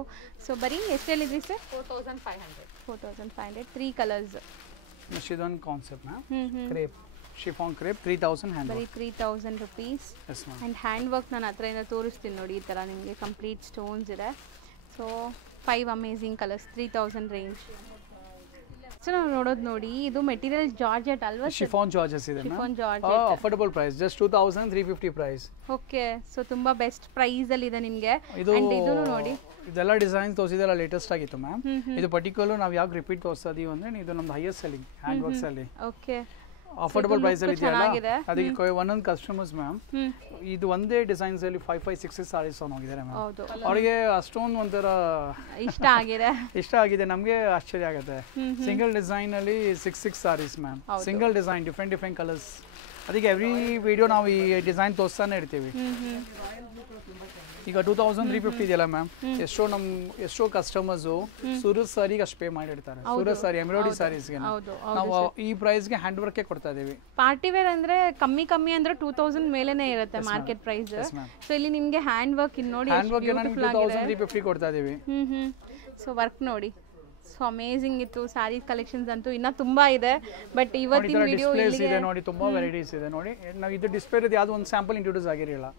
ಸೊ ಬರೀ ಎಷ್ಟು ಹೇಳಿದ್ರಿ ಸರ್? 4500. 4500, 3 ಕಲರ್ಸ್. ಇದೊಂದು concept ma'am. Crepe, chiffon crepe, 3000 hand ಬರೀ 3000 ರುಪೀಸ್. ಆ್ಯಂಡ್ ಹ್ಯಾಂಡ್ ವರ್ಕ್ ನಾನು ಹತ್ರದಿಂದ ತೋರಿಸ್ತೀನಿ ನೋಡಿ. ಈ ಥರ ನಿಮಗೆ ಕಂಪ್ಲೀಟ್ ಸ್ಟೋನ್ಸ್ ಇದೆ. So 5 amazing colours, 3000 range. So ನಾವು ನೋಡೋದು ನೋಡಿ, ಇದು ಮೆಟೀರಿಯಲ್ ಜಾರ್ಜೆಟ್ ಅಲ್ವಾ? ಶಿಫಾನ್ ಜಾರ್ಜೆಸ್ ಇದೆ chiffon georgette. Affordable price, just 2350 price. Okay. So ತುಂಬಾ ಬೆಸ್ಟ್ ಪ್ರೈಸ್ ಅಲ್ಲಿ ಇದೆ ನಿಮಗೆ. ಇದು ನೋಡಿ, ಇದೆಲ್ಲ ಡಿಸೈನ್ ತೋರಿಸಿದೆಲ್ಲ ಲೇಟೆಸ್ಟ್ ಆಗಿತ್ತು ಮ್ಯಾಮ್. ಇದು ಪರ್ಟಿಕ್ಯುಲರ್ ನಾವು ಯಾಕೆ ರಿಪೀಟ್ ತೋರಿಸ್ತಾ ಇದೀವಿ ಅಂದ್ರೆ, ಇದು ನಮ್ದು ಹೈಯೆಸ್ಟ್ ಸೆಲ್ಲಿಂಗ್ ಹ್ಯಾಂಡ್ ವರ್ಕ್ಸ್ ಅಲ್ಲಿ. ಓಕೆ. ಅಫೋರ್ಡಬಲ್ ಪ್ರೈಸ್ ಅಲ್ಲಿ ಇದೆಯಲ್ಲ, ಅದಕ್ಕೆ ಒಂದೊಂದು ಕಸ್ಟಮರ್ಸ್ ಮ್ಯಾಮ್ ಇದು ಒಂದೇ ಡಿಸೈನ್ಸ್ ಅಲ್ಲಿ 5-6 ಸಾರೀಸ್ ಹೋಗಿದ್ದಾರೆ ಮ್ಯಾಮ್. ಅವರಿಗೆ ಅಷ್ಟೊಂದು ಒಂಥರ ಇಷ್ಟ ಆಗಿದೆ. ನಮಗೆ ಆಶ್ಚರ್ಯ ಆಗುತ್ತೆ. ಸಿಂಗಲ್ ಡಿಸೈನ್ ಅಲ್ಲಿ 6 sarees ma'am. Single design, different colours. ಅದಕ್ಕೆ ಎವ್ರಿ ವಿಡಿಯೋ ನಾವು ಈ ಡಿಸೈನ್ ತೋರಿಸ್ತಾನೆ ಇರ್ತೀವಿ. ಈಗ 2350 ಇದೆಯಲ್ಲ ಮ್ಯಾಮ್, ಎಷ್ಟೋ ಕಸ್ಟಮರ್ಸು ಸೂರತ್ ಸಾರಿಗೆ ಅಷ್ಟು ಪೇ ಮಾಡಿರ್ತಾರೆ. ಸೂರತ್ ಸಾರಿ, ಎಂಬ್ರಾಯ್ಡ್ರಿ ಸಾರೀಸ್ಗೆ ನಾವು ಈ ಪ್ರೈಸ್ಗೆ ಹ್ಯಾಂಡ್ ವರ್ಕೆ ಕೊಡ್ತಾ ಇದೀವಿ. ಪಾರ್ಟಿ ವೇರ್ ಅಂದ್ರೆ ಕಮ್ಮಿ ಅಂದ್ರೆ 2000 ಮೇಲೆನೇ ಇರುತ್ತೆ ಮಾರ್ಕೆಟ್ ಪ್ರೈಸ್. ಸೊ ಇಲ್ಲಿ ನಿಮಗೆ ಹ್ಯಾಂಡ್ ವರ್ಕ್ ನೋಡಿ, ಹ್ಯಾಂಡ್ ವರ್ಕ್ ನಮಗೆ 2350 ಕೊಡ್ತಾ ಇದೀವಿ. ಸೊ ವರ್ಕ್ ನೋಡಿ, ಸೊ ಅಮೇಜಿಂಗ್ ಇತ್ತು. ಸ್ಯಾರಿ ಕಲೆಕ್ಷನ್ಸ್ ಅಂತೂ ಇನ್ನ ತುಂಬಾ ಇದೆ. ಬಟ್ ಇವತ್ತಿನ ವಿಡಿಯೋ ಇದೆ ನೋಡಿ, ತುಂಬಾ ವೆರೈಟೀಸ್ ಇದೆ ನೋಡಿ. ನಾವು ಇದು ಡಿಸ್ಪ್ಲೇ ಇರೋದು ಯಾವ್ದು ಒಂದು ಸ್ಯಾಂಪಲ್ ಇಂಟ್ರೊಡ್ಯೂಸ್ ಆಗಿರಲಿಲ್ಲ.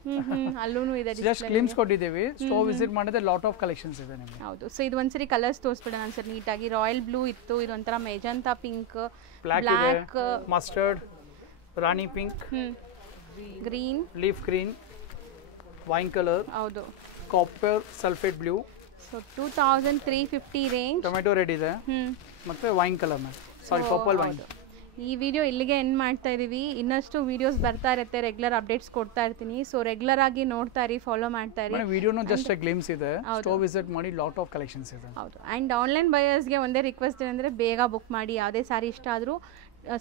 ಅಲ್ಲೂ ಇದೆ, ಜಸ್ಟ್ ಗ್ಲಿಮ್ಸ್ ಕೊಟ್ಟಿದ್ದೀವಿ. ಸ್ಟೋರ್ ವಿಸಿಟ್ ಮಾಡಿದ್ರೆ ಲಾಟ್ ಆಫ್ ಕಲೆಕ್ಷನ್ಸ್ ಇದೆ ನಿಮಗೆ. ಹೌದು. ಸೊ ಇದು ಒಂದ್ಸರಿ ಕಲರ್ಸ್ ತೋರಿಸ್ಬಿಡೋಣ ಸರ್ ನೀಟಾಗಿ. ರಾಯಲ್ ಬ್ಲೂ ಇತ್ತು, ಇದೊಂಥರ magenta pink, black, mustard, rani pink, green, leaf green, wine colour, ಹೌದು, copper sulphate blue. So 2350 range. Tomato red ಇದೆ, ಮತ್ತೆ wine colour ma'am, sorry purple wine. ಈ ವಿಡಿಯೋ ಇಲ್ಲಿಗೆ ಎಂಡ್ ಮಾಡ್ತಾ ಇದೀವಿ. ಇನ್ನಷ್ಟು ವಿಡಿಯೋಸ್ ಬರ್ತಾ ಇರುತ್ತೆ, ರೆಗ್ಯುಲರ್ ಅಪ್ಡೇಟ್ಸ್ ಕೊಡ್ತಾ ಇರ್ತೀನಿ. ಸೊ ರೆಗ್ಯುಲರ್ ಆಗಿ ನೋಡ್ತಾ ಇರಿ, ಫಾಲೋ ಮಾಡ್ತಾ ಇರಿ. ವಿಡಿಯೋನು ಜಸ್ಟ್ ಗ್ಲಿಮ್ಸ್ ಇದೆ, ಸ್ಟೋರ್ ವಿಸಿಟ್ ಮಾಡಿ, ಲಾಟ್ ಆಫ್ ಕಲೆಕ್ಷನ್ಸ್ ಇದೆ. ಹೌದು. ಆ್ಯಂಡ್ ಆನ್ಲೈನ್ ಬಯರ್ಸ್ಗೆ ಒಂದೇ ರಿಕ್ವೆಸ್ಟ್ ಏನಂದರೆ, ಬೇಗ ಬುಕ್ ಮಾಡಿ. ಯಾವುದೇ ಸಾರಿ ಇಷ್ಟ ಆದರೂ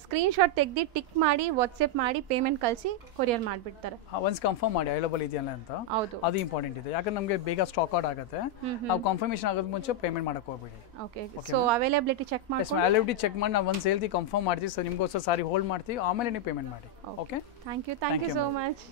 ಸ್ಕ್ರೀನ್ಶಾಟ್ ತೆಗೆದು ಟಿಕ್ ಮಾಡಿ, ವಾಟ್ಸಪ್ ಮಾಡಿ, ಪೇಮೆಂಟ್ ಕಳಿಸಿ ಕೊರಿಯರ್ ಮಾಡಿಬಿಡ್ತಾರೆ. ಒನ್ಸ್ ಕನ್ಫರ್ಮ್ ಮಾಡಿ ಅವೈಲೇಬಲ್ ಇದೆಯಲ್ಲ ಅಂತ. ಹೌದು, ಅದು ಇಂಪಾರ್ಟೆಂಟ್ ಇದೆ. ಯಾಕಂದ್ರೆ ನಮಗೆ ಬೇಗ ಸ್ಟಾಕ್ ಔಟ್ ಆಗುತ್ತೆ. ನಾವು ಕನ್ಫರ್ಮೇಷನ್ ಆಗೋದು ಮುಂಚೆ ಪೇಮೆಂಟ್ ಮಾಡಕ್ಕೆ ಹೋಗ್ಬೇಡಿ. ಓಕೆ. ಸೊ ಅವೈಲೇಬಿಲಿಟಿ ಚೆಕ್ ಮಾಡಿ, ಅವೈಲೇಬಿಲಿಟಿ ಚೆಕ್ ಮಾಡಿ ನಾವು ಒಂದು ಸೇಲ್ತಿ ಕನ್ಫರ್ಮ್ ಮಾಡ್ತೀವಿ. ಸೊ ನಿಮಗೋಸ್ಕರ ಸಾರಿ ಹೋಲ್ಡ್ ಮಾಡ್ತೀವಿ, ಆಮೇಲೆ ನೀವು ಪೇಮೆಂಟ್ ಮಾಡಿ. Okay. Thank you so much.